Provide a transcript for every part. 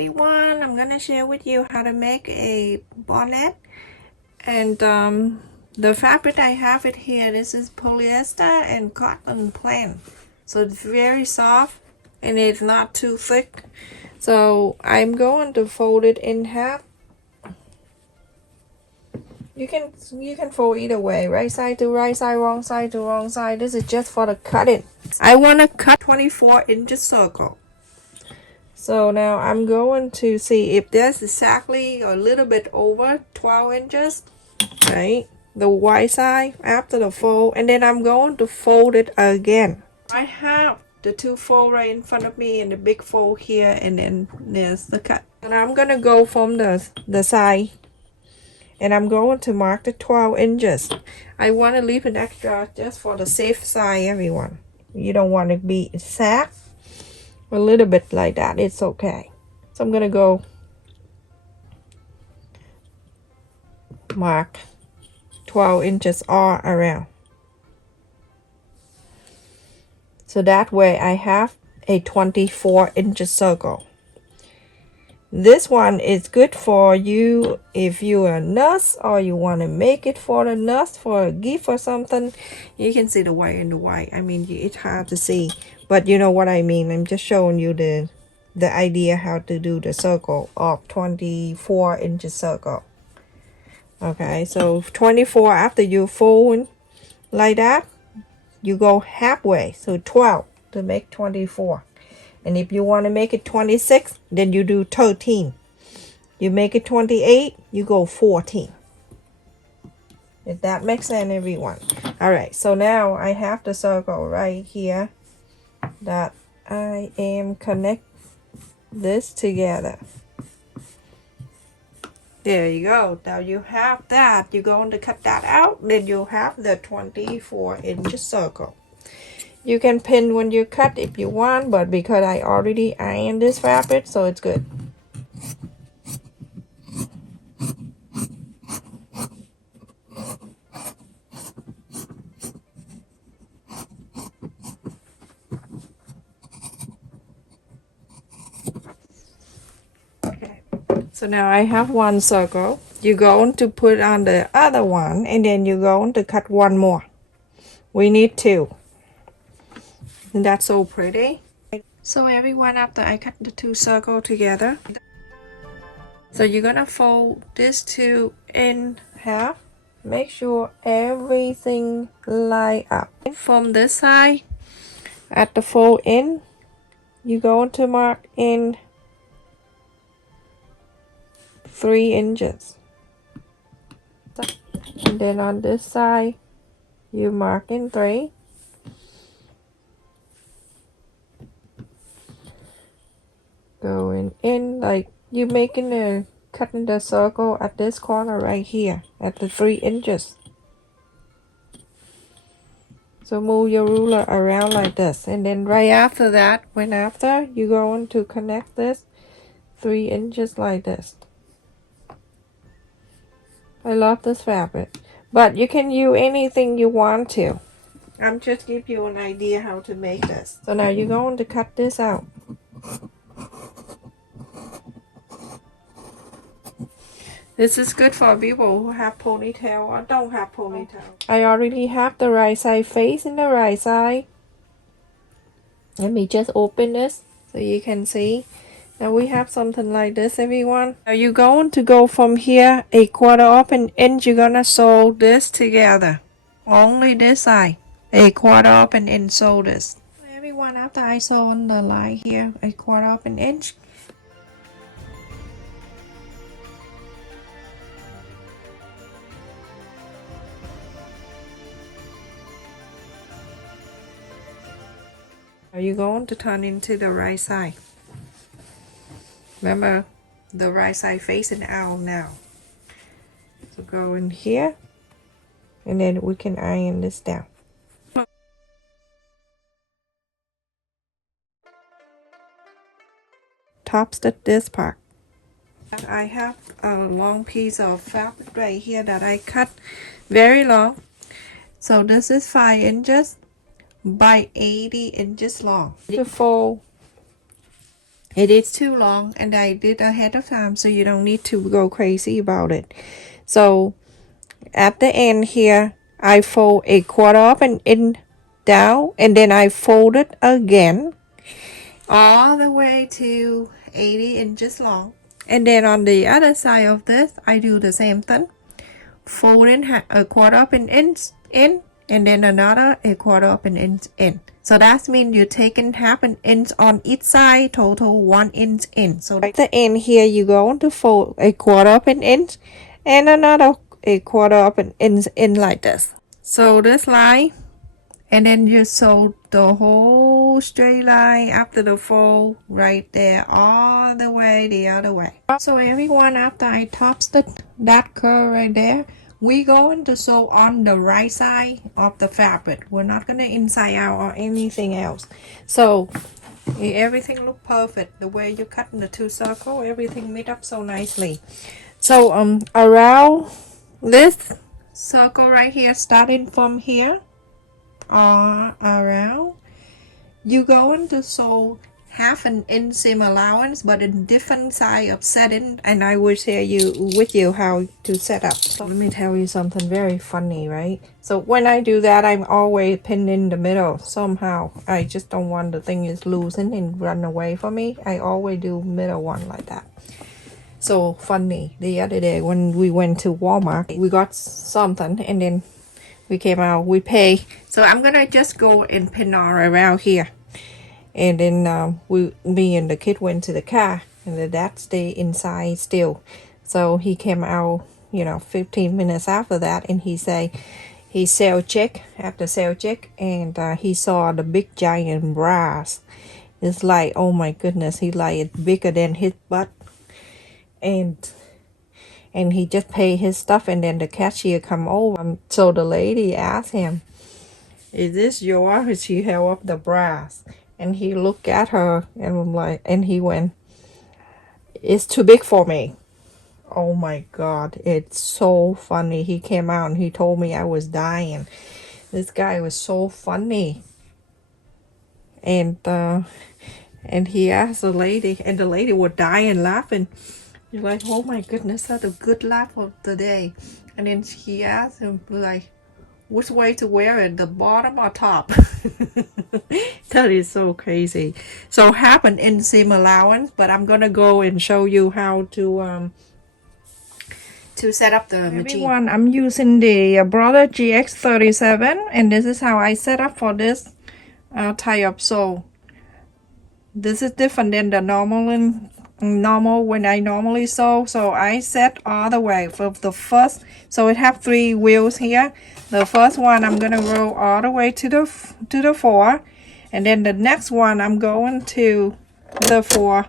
everyone, I'm gonna share with you how to make a bonnet. And the fabric I have it here, this is polyester and cotton plain, so it's very soft and it's not too thick. So I'm going to fold it in half. You can fold either way, right side to right side, wrong side to wrong side. This is just for the cutting. I want to cut 24 inches circle. So now I'm going to see if that's exactly a little bit over 12 inches, right? The white side after the fold, and then I'm going to fold it again. I have the two fold right in front of me and the big fold here, and then there's the cut. And I'm gonna go from the side, and I'm going to mark the 12 inches. I want to leave an extra just for the safe side, everyone. You don't want to be exact. A little bit like that, it's okay. So I'm gonna go mark 12 inches all around, so that way I have a 24 inches circle. This one is good for you if you're a nurse or you want to make it for the nurse for a gift or something. You can see the white and the white. I mean, it's hard to see, but you know what I mean. I'm just showing you the idea how to do the circle of 24 inches circle. Okay, so 24, after you fold like that, you go halfway, so 12 to make 24. And if you want to make it 26, then you do 13. You make it 28, you go 14. If that makes sense, everyone. All right, so now I have the circle right here that I am connect this together. There you go. Now you have that. You're going to cut that out, then you have the 24 inches circle. You can pin when you cut if you want, but because I already ironed this fabric, so it's good. Okay, so now I have one circle. You're going to put on the other one, and then you're going to cut one more. We need two. And that's so pretty. So everyone, after I cut the two circles together, so you're gonna fold this two in half. Make sure everything line up. From this side, at the fold in, you're going to mark in 3 inches. And then on this side, you mark in 3. Going in like you making a cutting the circle at this corner right here at the 3 inches. So move your ruler around like this, and then right after that, after you're going to connect this 3 inches like this. I love this fabric, but you can use anything you want to. I'm just give you an idea how to make this. So now you're going to cut this out. This is good for people who have ponytail or don't have ponytail. I already have the right side facing the right side. Let me just open this so you can see. Now we have something like this, everyone. Now you're going to go from here 1/4 of an inch. You're gonna sew this together. Only this side. 1/4 of an inch sew this. Everyone, after I sew on the line here 1/4 of an inch. Are you going to turn into the right side? Remember, the right side facing out now. So go in here, and then we can iron this down. Top stitch this part. I have a long piece of fabric right here that I cut very long. So this is 5 inches by 80 inches long. To fold It is too long, and I did ahead of time, so you don't need to go crazy about it. So at the end here, I fold a quarter of an inch down, and then I fold it again all the way to 80 inches long. And then on the other side of this, I do the same thing. Fold in a quarter of an inch in, and then another a quarter of an inch in. So that means you're taking half an inch on each side, total 1 inch in. So at the end here, you're going to fold a quarter of an inch and another a quarter of an inch in like this. So this line, and then you sew the whole straight line after the fold right there all the way the other way. So everyone, after I tops that curve right there, we going to sew on the right side of the fabric. We're not gonna inside out or anything else. So everything look perfect. The way you cut in the two circle, everything meet up so nicely. So around this circle right here, starting from here around, you going to sew half an inch seam allowance, but in different side of setting, and I will share with you how to set up. So let me tell you something very funny, right? So when I do that, I'm always pinned in the middle somehow. I just don't want the thing is loosen and run away from me. I always do middle one like that. So funny, the other day when we went to Walmart, we got something, and then we came out, we pay. So I'm gonna just go and pin all around here, and then me and the kid went to the car, and the dad stayed inside still. So he came out, 15 minutes after that, and he say he sell check, after sale check, and he saw the big giant brass. It's like, oh my goodness, he like it's bigger than his butt, and he just paid his stuff, and then the cashier come over. So the lady asked him, "Is this yours?" She held up the brass, and he looked at her and he went, "It's too big for me." Oh my God, it's so funny. He came out and he told me I was dying. This guy was so funny. And he asked the lady, and the lady was dying laughing. You're like, oh my goodness, that's a good laugh of the day. And then he asked him, like, which way to wear it, the bottom or top? That is so crazy. So half an inch seam allowance, but I'm gonna go and show you how to set up the machine. Everyone, I'm using the Brother GX37, and this is how I set up for this tie up. So this is different than the normal when I normally sew. So I set all the way for the first, so it have 3 wheels here. The first one I'm gonna roll all the way to the 4, and then the next one I'm going to the 4,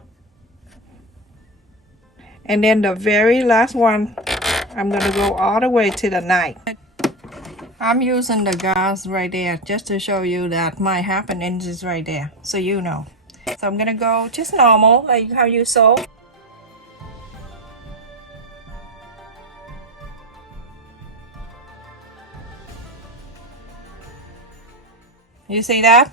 and then the very last one I'm gonna go all the way to the 9. I'm using the gauze right there just to show you that my half an inch is right there, so you know. So I'm gonna go just normal, like how you sew. You see that?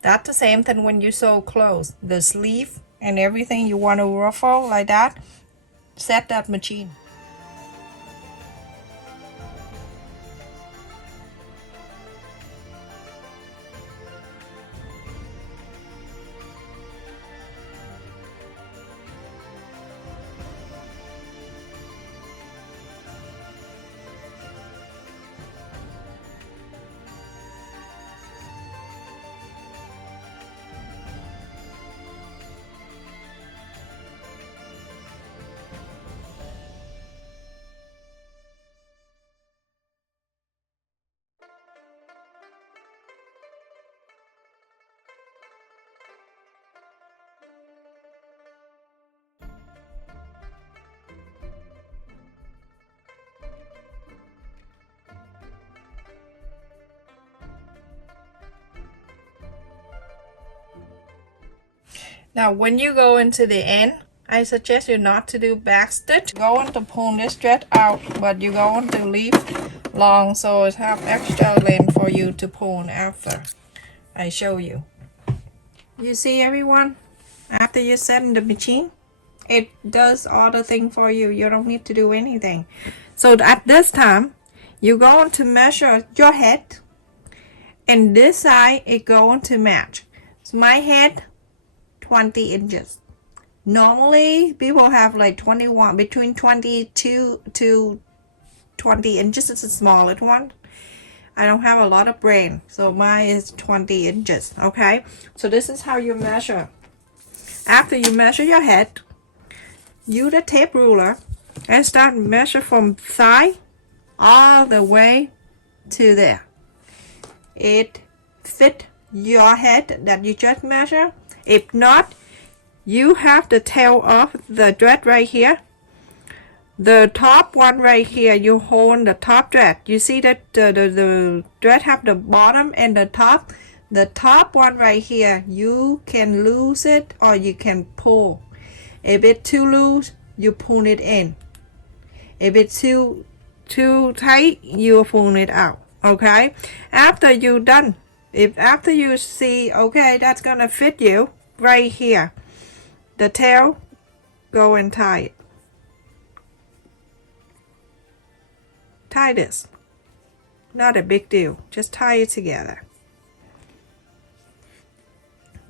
That's the same thing when you sew clothes. The sleeve and everything you want to ruffle like that, set that machine. Now when you go into the end, I suggest you not to do back stitch. You're going to pull this thread out, but you're going to leave long so it have extra length for you to pull after I show you. You see, everyone, after you set in the machine, it does all the thing for you. You don't need to do anything. So at this time, you're going to measure your head, and this side is going to match. So my head, 20 inches. Normally, people have like 21, between 22 to 20 inches. It's a smaller one. I don't have a lot of brain, so mine is 20 inches. Okay, so this is how you measure. After you measure your head, use a tape ruler and start measure from thigh all the way to there. It fit your head that you just measure. If not, you have the tail of the thread right here. The top one right here, you hold the top thread. You see that the thread have the bottom and the top. The top one right here, you can loose it or you can pull. If it's too loose, you pull it in. If it's too tight, you pull it out. Okay? After you done, after you see, okay, that's gonna fit you right here, the tail, go and tie it. Tie this. Not a big deal. Just tie it together.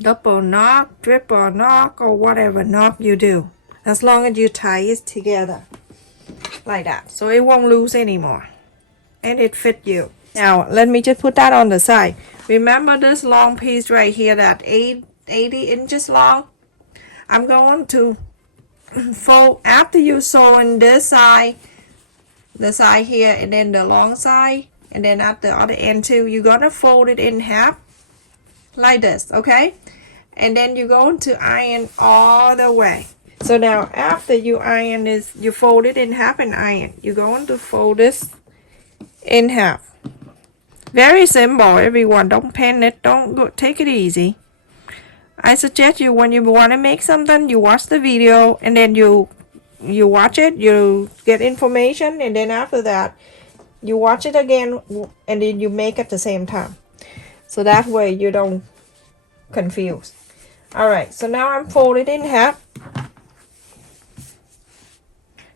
Double knot, triple knot, or whatever knot you do. As long as you tie it together. Like that. So it won't lose anymore. And it fit you. Now, let me just put that on the side. Remember this long piece right here, that 80 inches long? I'm going to fold, after you sew in this side, the side here, and then the long side, and then at the other end too, you're gonna fold it in half like this, okay? And then you're going to iron all the way. So now after you iron this, you fold it in half and iron. You're going to fold this in half. Very simple, everyone. Don't panic. Don't go, take it easy. I suggest you, when you want to make something, you watch the video and then you watch it, you get information, and then after that you watch it again and then you make at the same time, so that way you don't confuse. All right, so now I'm folded in half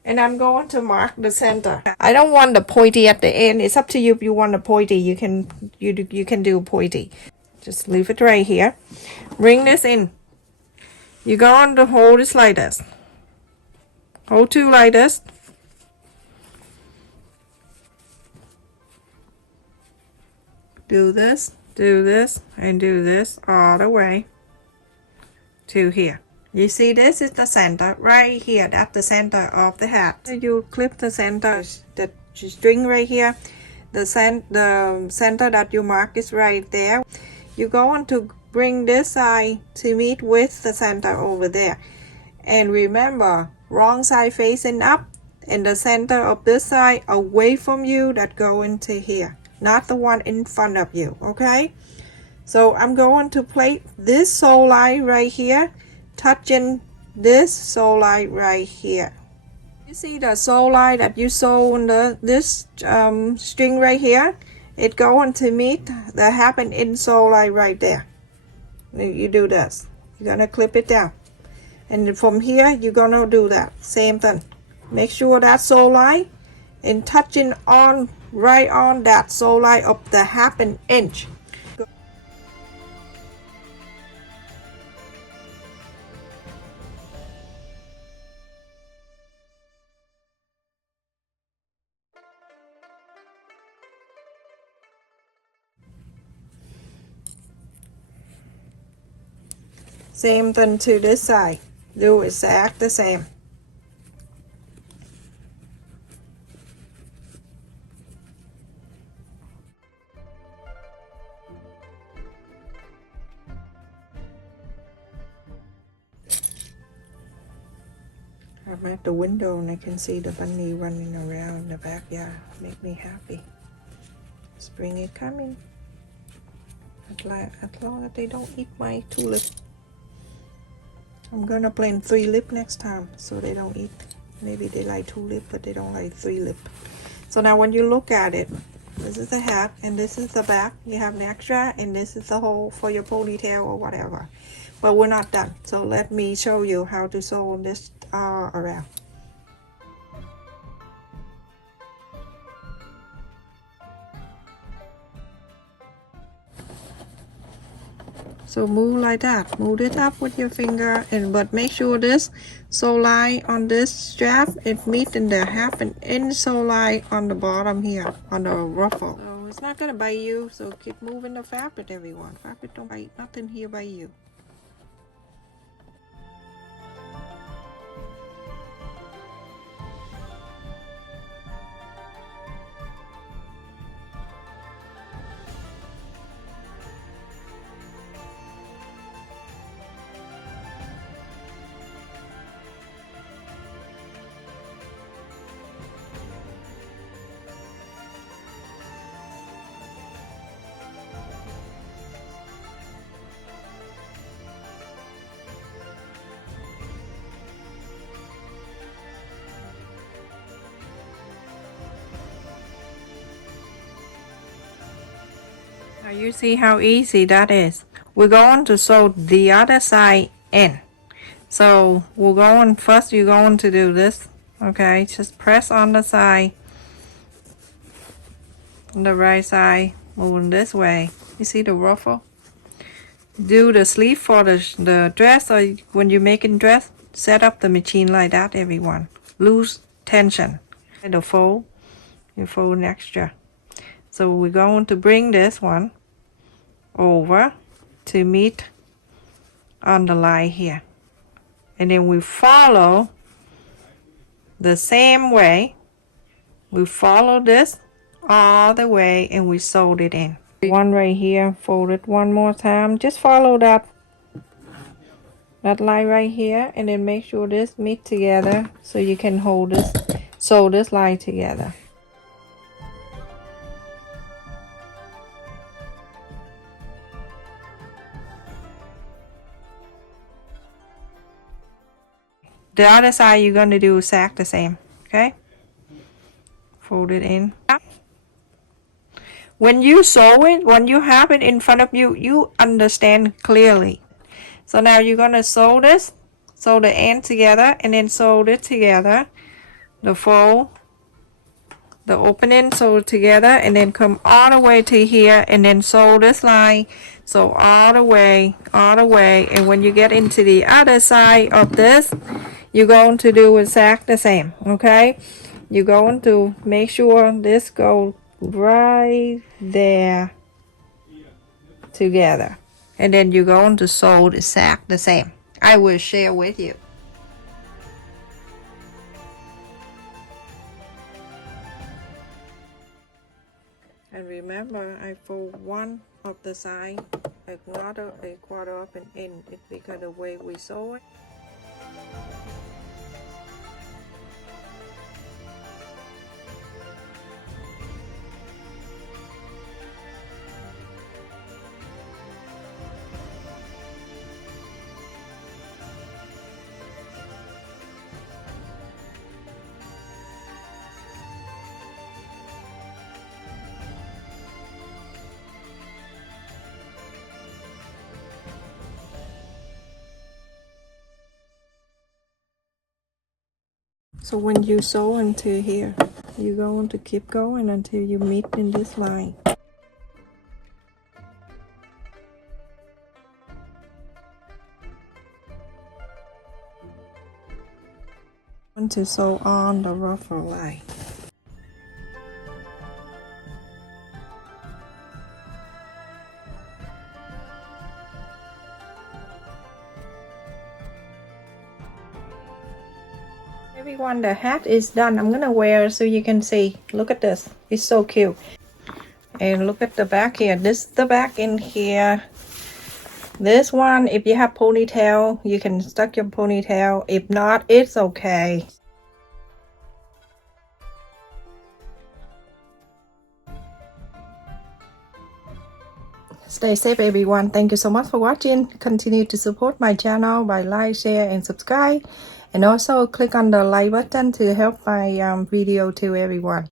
and I'm going to mark the center. I don't want the pointy at the end. It's up to you. If you want the pointy, you can do pointy. Just leave it right here. Bring this in. You're going to hold it like this. Hold two like this. Do this, and do this all the way to here. You see, this is the center right here. That's the center of the hat. You clip the center, the string right here. The center that you mark is right there. You're going to bring this side to meet with the center over there. And remember, wrong side facing up, and the center of this side away from you, that go into here, not the one in front of you. Okay, so I'm going to plate this sew line right here, touching this sew line right here. You see the sew line that you sew on this string right here? It going to meet the happen in sew line right there. You do this. You're gonna clip it down. And from here, you're gonna do that same thing. Make sure that sew line and touching on right on that sew line of the half an inch. Same thing to this side. Do exact the same. I'm at the window and I can see the bunny running around the backyard. Make me happy. Spring is coming. As long as they don't eat my tulip. I'm gonna plant 3-lip next time so they don't eat. Maybe they like 2-lip, but they don't like 3-lip. So now when you look at it, This is the hat, and this is the back. You have an extra, and this is the hole for your ponytail or whatever. But we're not done, so let me show you how to sew this around. So move like that. Move it up with your finger, but make sure this sew line on this strap it meets in the half an inch sew line on the bottom here on the ruffle. So it's not gonna bite you. So keep moving the fabric, everyone. Fabric don't bite. Nothing here by you. Now you see how easy that is. We're going to sew the other side in. So we're going, first you're going to do this, okay? Just press on the side, on the right side, moving this way. You see the ruffle? Do the sleeve for the dress, or when you're making dress, set up the machine like that, everyone. Lose tension. The fold, you fold an extra. So we're going to bring this one over to meet on the line here, and then we follow the same way. We follow this all the way and we sewed it in. One right here, fold it one more time. Just follow that line right here, and then make sure this meet together so you can hold this, sew this line together. The other side you're going to do exactly the same, okay? Fold it in. When you sew it, when you have it in front of you, you understand clearly. So now you're going to sew this, sew the end together, and then sew it together. The fold, the opening, sew it together, and then come all the way to here, and then sew this line, sew all the way, and when you get into the other side of this, you're going to do exactly the same, okay? You're going to make sure this goes right there together, and then you're going to sew exactly the same. I will share with you. And remember, I fold one of the side a quarter up and in. It's because the way we sew it. So when you sew into here, you're going to keep going until you meet in this line. Want to sew on the ruffle line. Everyone, the hat is done. I'm gonna wear it so you can see. Look at this, it's so cute. And look at the back here. This is the back in here. This one, if you have ponytail, you can stuck your ponytail. If not, it's okay. Stay safe, everyone. Thank you so much for watching. Continue to support my channel by like, share, and subscribe. And also click on the like button to help my video to everyone.